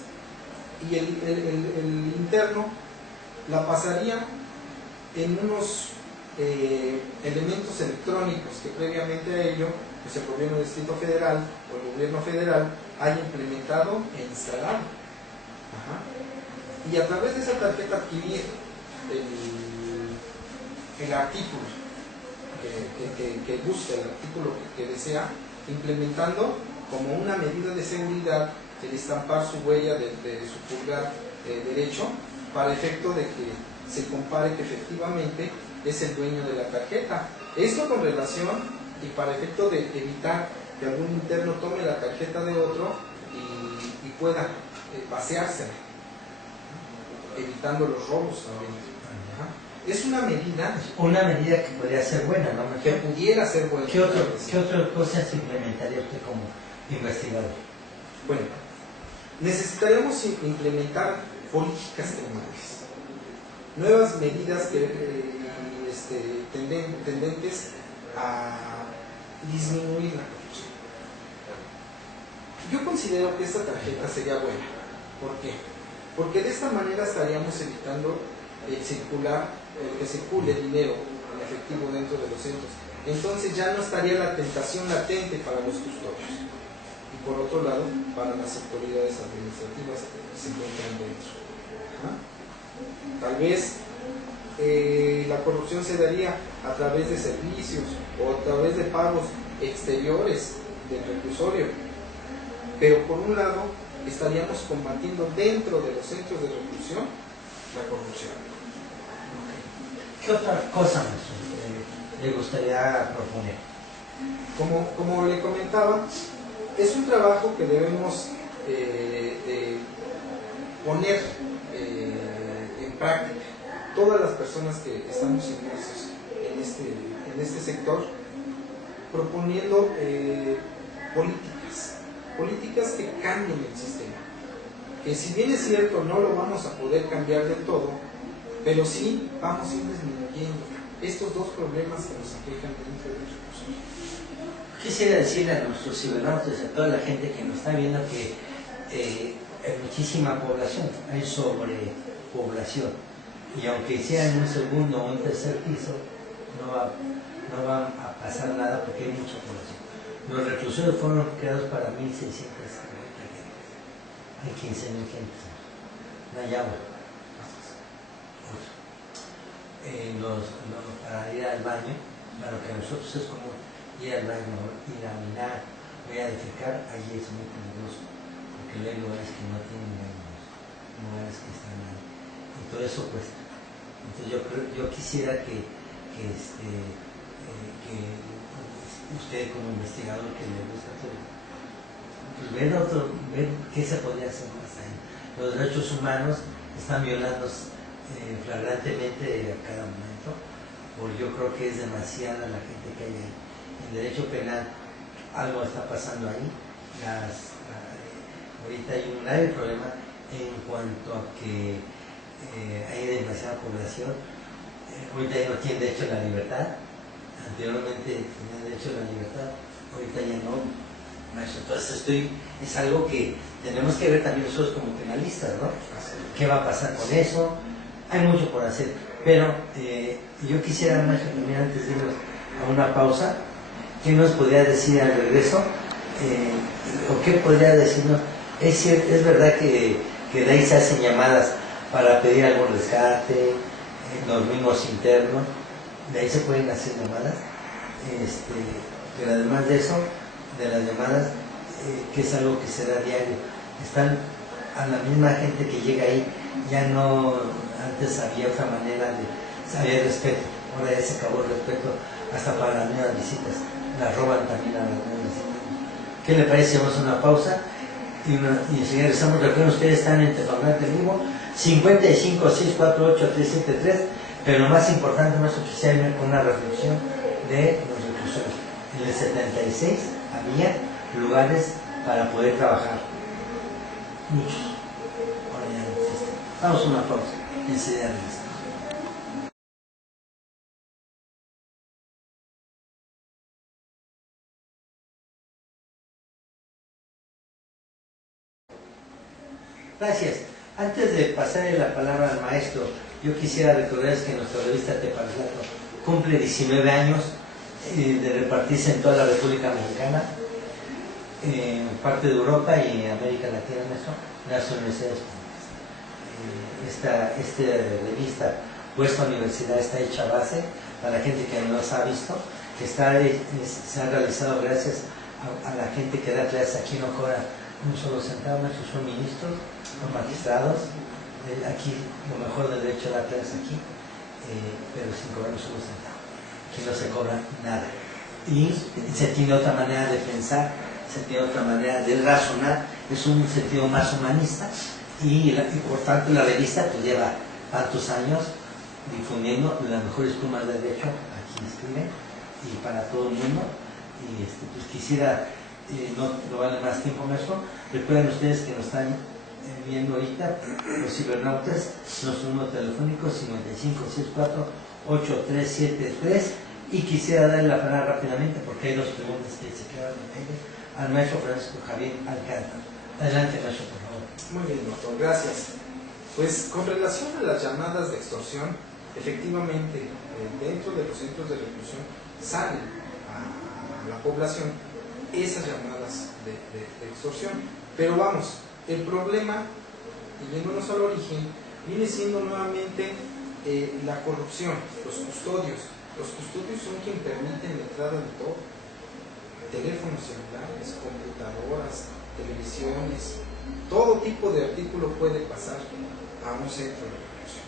y el interno la pasaría en unos elementos electrónicos que previamente a ello pues el gobierno del Distrito Federal o el gobierno federal haya implementado e instalado. Y a través de esa tarjeta adquirir el artículo que busca, el artículo que desea, implementando como una medida de seguridad el estampar su huella de su pulgar derecho, para efecto de que se compare que efectivamente es el dueño de la tarjeta. Esto con relación y para efecto de evitar que algún interno tome la tarjeta de otro y pueda paseársela, evitando los robos también. Es una medida que podría ser buena, ¿no? que pudiera ser buena. ¿Qué otra cosa se implementaría usted como investigador? Bueno, necesitaríamos implementar políticas terminales, nuevas medidas tendentes a disminuir la corrupción. Yo considero que esta tarjeta sería buena. ¿Por qué? Porque de esta manera estaríamos evitando que circule dinero en efectivo dentro de los centros. Entonces ya no estaría la tentación latente para los custodios y por otro lado para las autoridades administrativas que se encuentran dentro. Tal vez la corrupción se daría a través de servicios o a través de pagos exteriores del reclusorio, pero por un lado estaríamos combatiendo dentro de los centros de reclusión la corrupción. ¿Qué otra cosa le gustaría proponer? Como le comentaba, es un trabajo que debemos de poner en práctica todas las personas que estamos inmersos en este sector, proponiendo políticas que cambien el sistema, que si bien es cierto no lo vamos a poder cambiar del todo, pero sí vamos a ir disminuyendo estos dos problemas que nos aquejan dentro de los recursos. Quisiera decirle a nuestros cibernautas, a toda la gente que nos está viendo, que hay muchísima población, hay sobrepoblación, y aunque sea en un segundo o un tercer piso, no va a pasar nada porque hay mucha población. Los reclusorios fueron creados para 1.600 gente, hay 15.000 gentes, no hay agua. Para ir al baño, para lo que a nosotros es como ir al baño, ir a mirar, ir a defecar, allí es muy peligroso, porque hay lugares que no tienen baños, lugares que están ahí, y todo eso cuesta. Entonces yo quisiera que que usted como investigador que le gusta todo, pues ver qué se podría hacer más ahí. Los derechos humanos están violados flagrantemente a cada momento, porque yo creo que es demasiada la gente que hay ahí. En derecho penal algo está pasando ahí. Ahorita hay un grave problema en cuanto a que hay demasiada población. Ahorita ya no tienen derecho a la libertad. Anteriormente tenían derecho a la libertad, ahorita ya no. Entonces es algo que tenemos que ver también nosotros como penalistas, ¿no? ¿Qué va a pasar con eso? Hay mucho por hacer, pero yo quisiera, maestro, también antes de irnos a una pausa, ¿qué nos podría decir al regreso? ¿O qué podría decirnos? Es verdad que de ahí se hacen llamadas para pedir algún rescate, los mismos internos, de ahí se pueden hacer llamadas, pero además de eso, de las llamadas, que es algo que se da diario, están a la misma gente que llega ahí, ya no, antes había otra manera había respeto, ahora ya se acabó el respeto hasta para las nuevas visitas, las roban también a las nuevas visitas. ¿Qué le parece si vamos a una pausa? Y enseguida regresamos. Recuerden, ustedes están en Tepamplante Vivo, 55 648 373, pero lo más importante, más oficial, una reflexión de los reclusores. En el 76 había lugares para poder trabajar, muchos, ahora ya no existen. Vamos a una pausa, enseguida regresamos. Gracias. Antes de pasarle la palabra al maestro, yo quisiera recordarles que nuestra revista Tepamplato cumple 19 años de repartirse en toda la República Mexicana, en parte de Europa y América Latina, las universidades públicas. Esta revista, vuestra universidad, está hecha base para la gente que no nos ha visto, que se ha realizado gracias a la gente que da clases aquí, no cobra un solo centavo, nuestros son ministros, son magistrados, aquí lo mejor del derecho a dar clases aquí, pero sin cobrar un solo centavo, aquí no se cobra nada. Y se tiene otra manera de pensar, se tiene otra manera de razonar, es un sentido más humanista, y por tanto la revista pues lleva tantos años difundiendo las mejores plumas de derecho, aquí escriben, y para todo el mundo, y pues quisiera, no vale más tiempo, maestro. Recuerden ustedes que nos están viendo ahorita los cibernautas, nuestro número telefónico 5564-8373, y quisiera darle la palabra rápidamente porque hay dos preguntas que se quedaron en aire al maestro Francisco Javier Alcántara. Adelante, maestro, por favor. Muy bien, doctor, gracias. Pues con relación a las llamadas de extorsión, efectivamente dentro de los centros de reclusión salen a la población esas llamadas de extorsión. Pero vamos, el problema, y yéndonos al origen, viene siendo nuevamente la corrupción, los custodios. Los custodios son quienes permiten la entrada de todo: teléfonos celulares, computadoras, televisiones, todo tipo de artículo puede pasar a un centro de reclusión.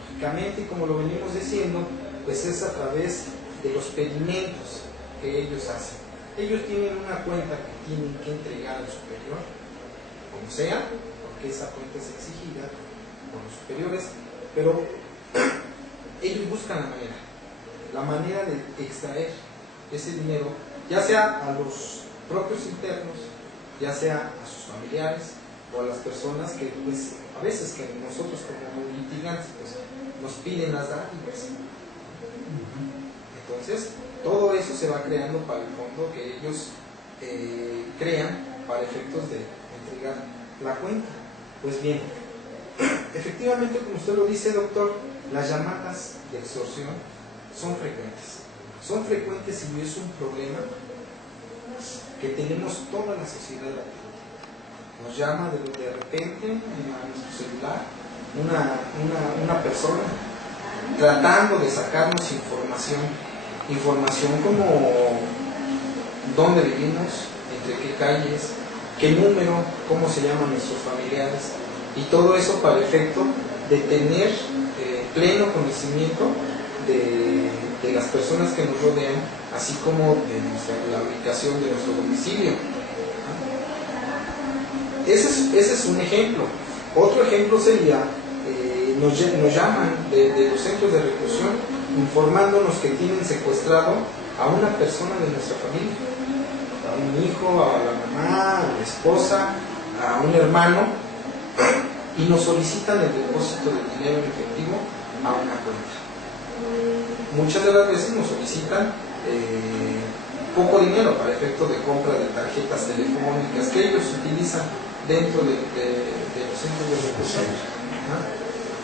Lógicamente, como lo venimos diciendo, pues es a través de los pedimentos que ellos hacen. Ellos tienen una cuenta que tienen que entregar al superior, como sea, porque esa cuenta es exigida por los superiores, pero ellos buscan la manera de extraer ese dinero, ya sea a los propios internos, ya sea a sus familiares o a las personas que pues a veces que nosotros como litigantes pues nos piden las dádivas. Entonces todo eso se va creando para el fondo que ellos crean para efectos de entregar la cuenta. Pues bien, efectivamente, como usted lo dice, doctor, las llamadas de extorsión son frecuentes. Son frecuentes y es un problema que tenemos toda la sociedad latina. Nos llama de repente a nuestro celular una persona tratando de sacarnos información como dónde vivimos, entre qué calles, qué número, cómo se llaman nuestros familiares, y todo eso para el efecto de tener pleno conocimiento de de las personas que nos rodean, así como de la ubicación de nuestro domicilio. Ese es un ejemplo. Otro ejemplo sería, nos llaman de los centros de reclusión informándonos que tienen secuestrado a una persona de nuestra familia, a un hijo, a la mamá, a la esposa, a un hermano, y nos solicitan el depósito de dinero en efectivo a una cuenta. Muchas de las veces nos solicitan poco dinero para efecto de compra de tarjetas telefónicas que ellos utilizan dentro de los centros de reclusión.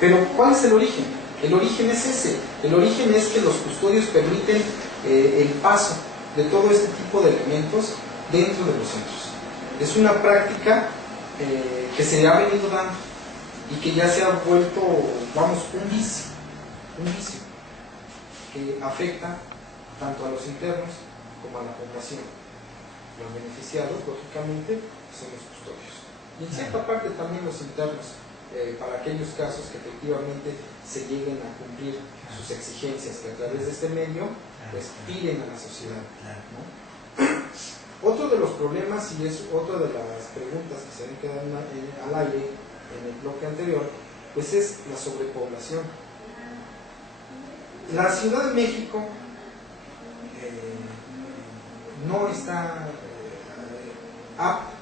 Pero ¿cuál es el origen? El origen es ese. El origen es que los custodios permiten el paso de todo este tipo de elementos dentro de los centros. Es una práctica que se ha venido dando y que ya se ha vuelto, vamos, un vicio que afecta tanto a los internos como a la población. Los beneficiados, lógicamente, son los custodios. Y en cierta parte también los internos, para aquellos casos que efectivamente se lleguen a cumplir sus exigencias, que a través de este medio pues piden a la sociedad, ¿no? Otro de los problemas, y es otra de las preguntas que se han quedado al aire en el bloque anterior, pues es la sobrepoblación. La Ciudad de México no está apta,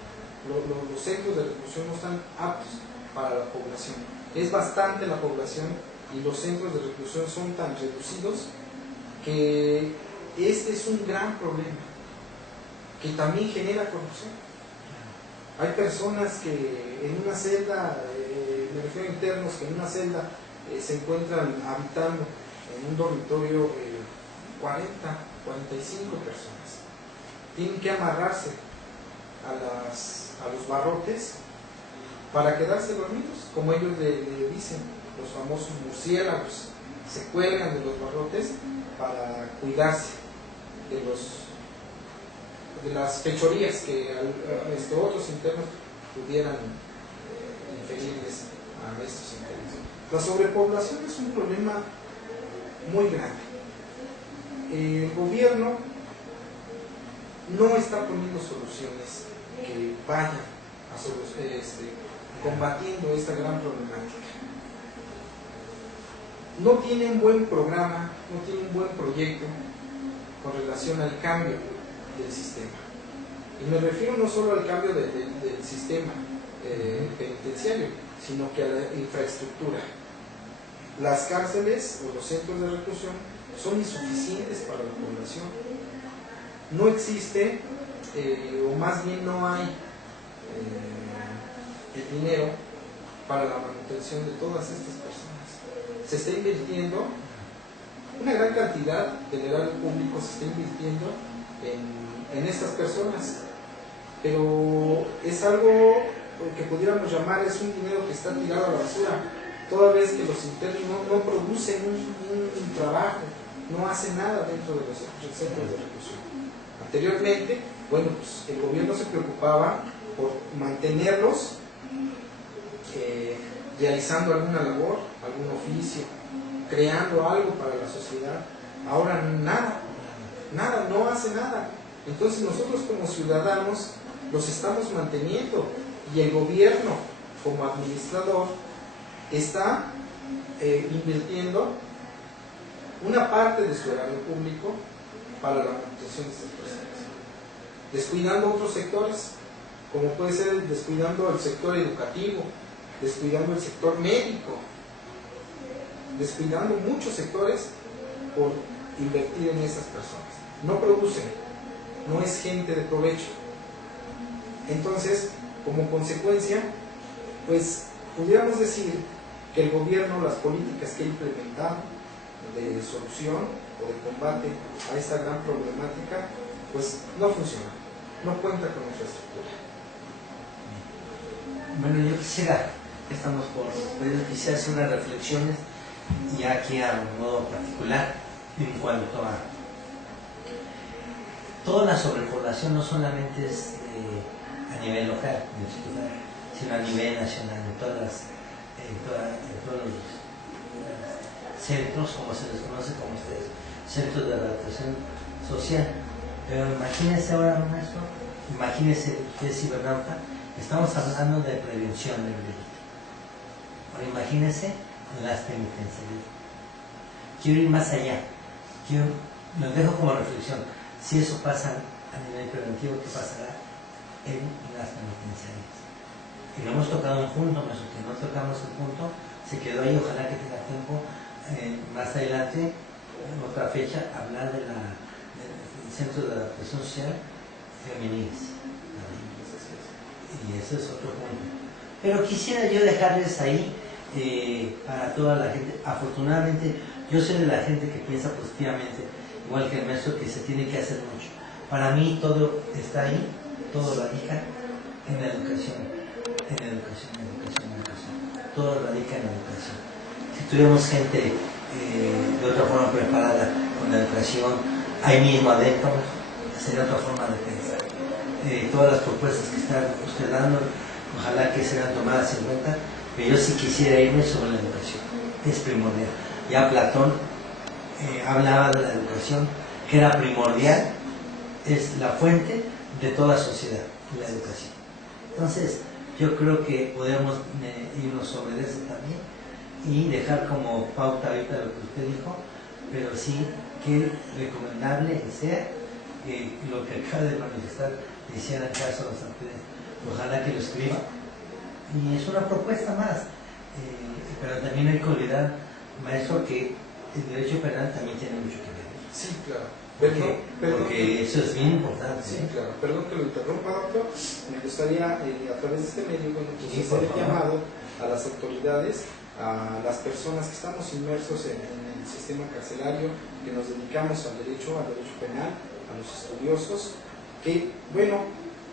los centros de reclusión no están aptos para la población. Es bastante la población y los centros de reclusión son tan reducidos que este es un gran problema que también genera corrupción. Hay personas que en una celda, me refiero a internos, que en una celda se encuentran habitando en un dormitorio 40, 45 personas. Tienen que amarrarse a los barrotes para quedarse dormidos, como ellos le dicen, los famosos murciélagos. Se cuelgan de los barrotes para cuidarse de las fechorías que otros internos pudieran inferirles a estos internos. La sobrepoblación es un problema muy grande. El gobierno no está poniendo soluciones que vayan combatiendo esta gran problemática. No tiene un buen programa, no tiene un buen proyecto con relación al cambio del sistema. Y me refiero no solo al cambio del sistema penitenciario, sino que a la infraestructura. Las cárceles o los centros de reclusión son insuficientes para la población. No existe, o más bien no hay el dinero para la manutención de todas estas personas. Se está invirtiendo una gran cantidad del erario público, se está invirtiendo en estas personas, pero es algo que pudiéramos llamar, es un dinero que está tirado a la basura, toda vez que los internos no producen un trabajo, no hacen nada dentro de los centros de reclusión. Anteriormente, bueno, pues el gobierno se preocupaba por mantenerlos realizando alguna labor, algún oficio, creando algo para la sociedad. Ahora nada, no hace nada. Entonces nosotros como ciudadanos los estamos manteniendo y el gobierno como administrador está invirtiendo una parte de su erario público para la manutención de estas personas, descuidando otros sectores, como puede ser descuidando el sector educativo, descuidando el sector médico, descuidando muchos sectores por invertir en esas personas. No producen, no es gente de provecho. Entonces, como consecuencia, pues pudiéramos decir que el gobierno, las políticas que ha implementado de solución o de combate a esta gran problemática, pues no funciona, no cuenta con infraestructura. Bueno, yo quisiera hacer unas reflexiones ya aquí a un modo particular en cuanto a toda la sobrepoblación. No solamente es a nivel local, sino a nivel nacional, en todos los centros, como se les conoce como ustedes, centros de adaptación social. Pero imagínense ahora, maestro, imagínense usted cibernauta, estamos hablando de prevención del delito. Ahora imagínense las penitenciarías. Quiero ir más allá, los dejo como reflexión. Si eso pasa a nivel preventivo, ¿qué pasará en las penitenciarías? Y lo hemos tocado en punto, maestro, que no tocamos el punto, se quedó ahí, ojalá que tenga tiempo más adelante, en otra fecha, hablar del Centro de Adaptación Social Femenines. Y ese es otro punto. Pero quisiera yo dejarles ahí para toda la gente. Afortunadamente, yo soy de la gente que piensa positivamente, igual que el maestro, que se tiene que hacer mucho. Para mí todo está ahí, todo radica en la educación. Todo radica en la educación. Si tuviéramos gente de otra forma preparada con la educación, ahí mismo adentro, sería otra forma de pensar. Todas las propuestas que está usted dando, ojalá que sean tomadas en cuenta, pero yo sí quisiera irme sobre la educación. Es primordial. Ya Platón hablaba de la educación, que era primordial, es la fuente de toda sociedad, la educación. Entonces, yo creo que podemos irnos sobre eso también y dejar como pauta ahorita lo que usted dijo, pero sí que recomendable sea lo que acaba de manifestar, le hicieran caso a los anteriores. Ojalá que lo escriba. Y es una propuesta más, pero también hay que olvidar, maestro, que el derecho penal también tiene mucho que ver. Sí, claro. Porque eso es bien importante. Sí, claro. Perdón que lo interrumpa, doctor. Me gustaría, a través de este medio, pues, hacer el llamado a las autoridades, a las personas que estamos inmersos en el sistema carcelario, que nos dedicamos al derecho penal, a los estudiosos, que, bueno,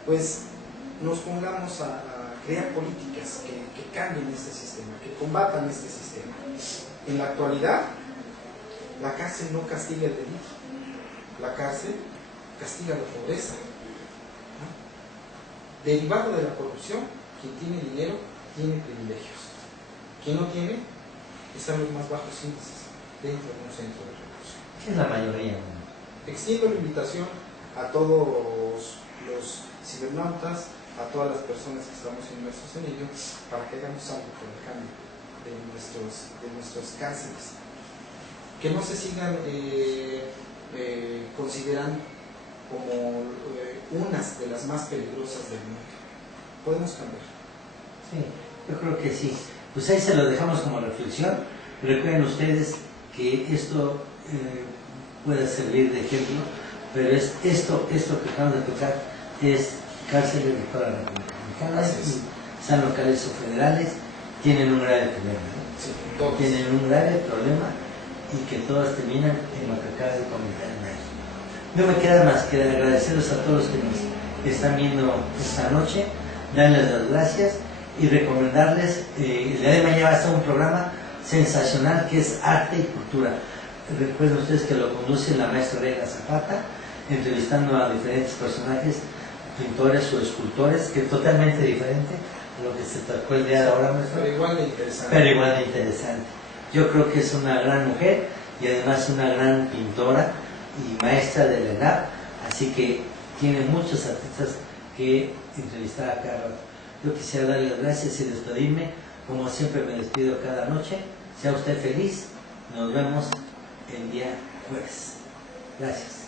pues nos pongamos a crear políticas que cambien este sistema, que combatan este sistema. En la actualidad, la cárcel no castiga el delito. La cárcel castiga la pobreza, ¿no? Derivado de la corrupción, quien tiene dinero tiene privilegios. Quien no tiene está en los más bajos índices dentro de un centro de recursos. Es la mayoría, ¿no? Extiendo la invitación a todos los cibernautas, a todas las personas que estamos inmersos en ello, para que hagamos algo por el cambio de nuestras cárceles. Que no se sigan consideran como unas de las más peligrosas del mundo. Podemos cambiar. Sí, yo creo que sí. Pues ahí se lo dejamos como reflexión. Recuerden ustedes que esto puede servir de ejemplo, pero es esto que acabamos de tocar es cárceles de toda la República Mexicana, sean locales o federales, tienen un grave problema, ¿no? Sí, tienen un grave problema y que todas terminan en lo que acaba de comentar el maestro. No me queda más que agradecerles a todos los que nos están viendo esta noche, darles las gracias y recomendarles, el día de mañana va a estar un programa sensacional que es arte y cultura. Recuerden ustedes que lo conduce la maestra Elena Zapata, entrevistando a diferentes personajes, pintores o escultores, que es totalmente diferente a lo que se tocó el día de ahora, maestro. Pero igual de interesante. Pero igual de interesante. Yo creo que es una gran mujer y además una gran pintora y maestra de la edad, así que tiene muchos artistas que entrevistar a cada rato. Yo quisiera darle las gracias y despedirme, como siempre me despido cada noche. Sea usted feliz, nos vemos el día jueves. Gracias.